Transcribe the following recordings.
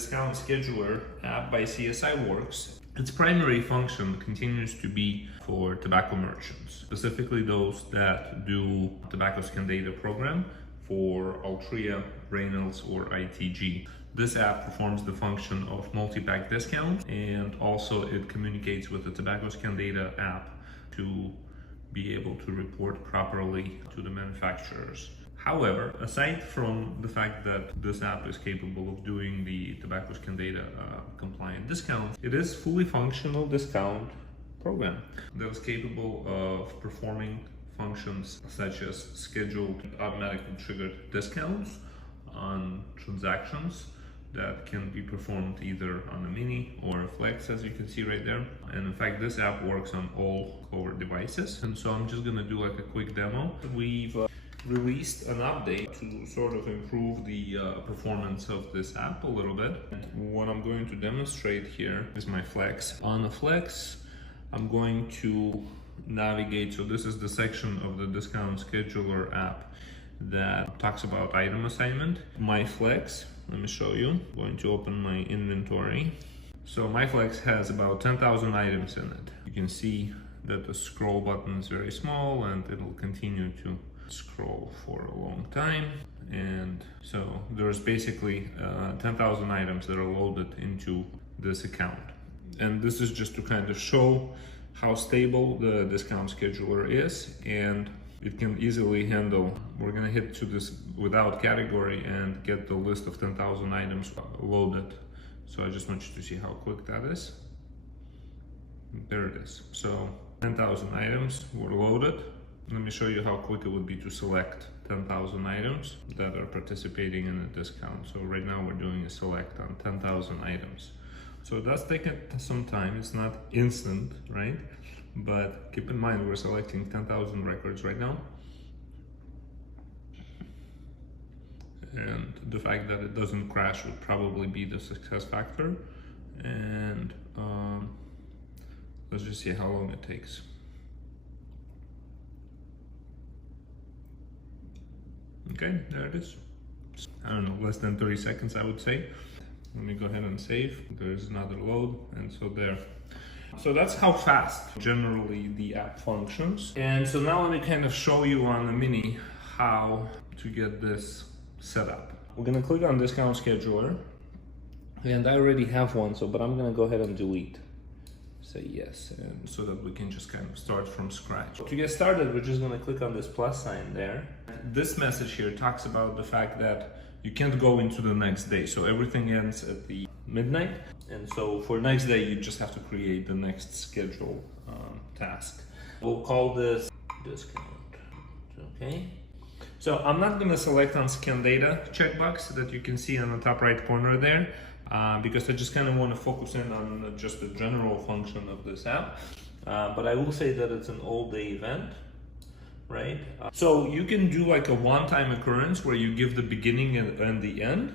discount scheduler app by CSI works, its primary function continues to be for tobacco merchants, specifically those that do tobacco scan data program for Altria, Reynolds, or ITG. This app performs the function of multi-pack discount, and also it communicates with the tobacco scan data app to be able to report properly to the manufacturers. However, aside from the fact that this app is capable of doing the tobacco scan data compliant discounts, it is fully functional discount program that is capable of performing functions such as scheduled automatically triggered discounts on transactions that can be performed either on a mini or a flex, as you can see right there. And in fact, this app works on all Clover devices. And so I'm just gonna do like a quick demo. We've released an update to sort of improve the performance of this app a little bit. And what I'm going to demonstrate here is my flex. On the flex, I'm going to navigate. So this is the section of the discount scheduler app that talks about item assignment. My flex, let me show you. I'm going to open my inventory. So my flex has about 10,000 items in it. You can see that the scroll button is very small and it'll continue to scroll for a long time. And so there's basically 10,000 items that are loaded into this account. And this is just to kind of show how stable the discount scheduler is, and it can easily handle. We're gonna hit to this without category and get the list of 10,000 items loaded. So I just want you to see how quick that is. There it is. So 10,000 items were loaded. Let me show you how quick it would be to select 10,000 items that are participating in a discount. So right now we're doing a select on 10,000 items. So it does take some time. It's not instant, right? But keep in mind, we're selecting 10,000 records right now. And the fact that it doesn't crash would probably be the success factor. And let's just see how long it takes. Okay, there it is. I don't know, less than 30 seconds, I would say. Let me go ahead and save. There's another load, and so there. So that's how fast generally the app functions. And so now let me kind of show you on the mini how to get this set up. We're gonna click on discount scheduler, and I already have one, but I'm gonna go ahead and delete. Say yes, and so that we can just kind of start from scratch. To get started, we're just gonna click on this plus sign there. This message here talks about the fact that you can't go into the next day. So everything ends at the midnight. And so for next day, you just have to create the next schedule task. We'll call this discount, okay? So I'm not gonna select on scan data checkbox that you can see on the top right corner there, because I just kind of want to focus in on just the general function of this app. But I will say that it's an all-day event, right? So you can do like a one-time occurrence where you give the beginning and the end,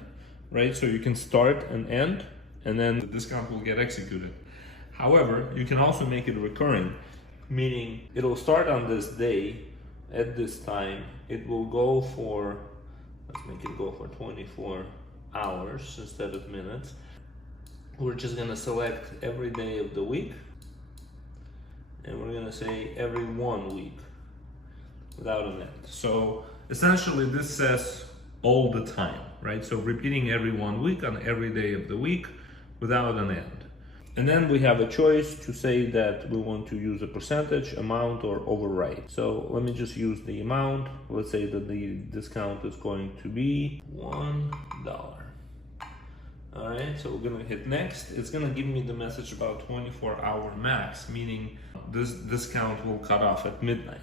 right? So you can start and end, and then the discount will get executed. However, you can also make it recurring, meaning it'll start on this day at this time. It will go for, let's make it go for 24 hours instead of minutes. We're just gonna select every day of the week, and we're gonna say every 1 week without an end. So essentially this says all the time, right? So repeating every 1 week on every day of the week without an end. And then we have a choice to say that we want to use a percentage, amount, or overwrite. So let me just use the amount. Let's say that the discount is going to be $1. All right, so we're gonna hit next. It's gonna give me the message about 24-hour max, meaning this discount will cut off at midnight.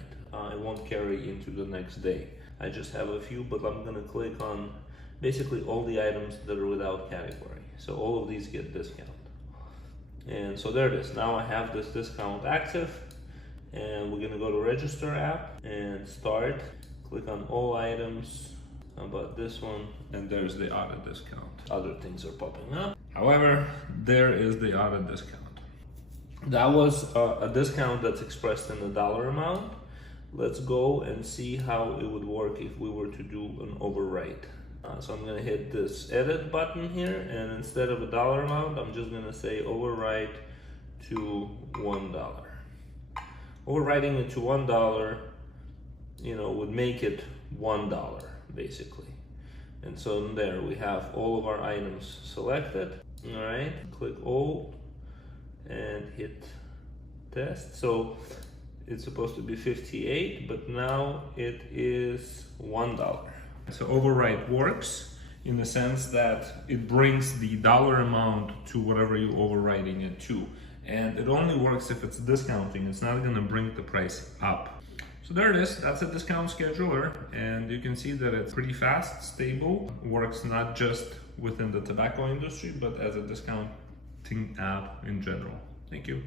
It won't carry into the next day. I just have a few, but I'm gonna click on basically all the items that are without category. So all of these get discount. And so there it is. Now I have this discount active, and we're gonna go to register app and start. Click on all items. How about this one? And there's the auto discount. Other things are popping up. However, there is the auto discount. That was a discount that's expressed in the dollar amount. Let's go and see how it would work if we were to do an overwrite. So I'm gonna hit this edit button here, and instead of a dollar amount, I'm just gonna say overwrite to $1. Overwriting it to $1, you know, would make it $1 basically. And so there we have all of our items selected. All right, click Alt and hit test. So it's supposed to be 58, but now it is $1. So overwrite works in the sense that it brings the dollar amount to whatever you're overwriting it to. And it only works if it's discounting. It's not gonna bring the price up. So there it is, that's a discount scheduler. And you can see that it's pretty fast, stable, works not just within the tobacco industry, but as a discounting app in general. Thank you.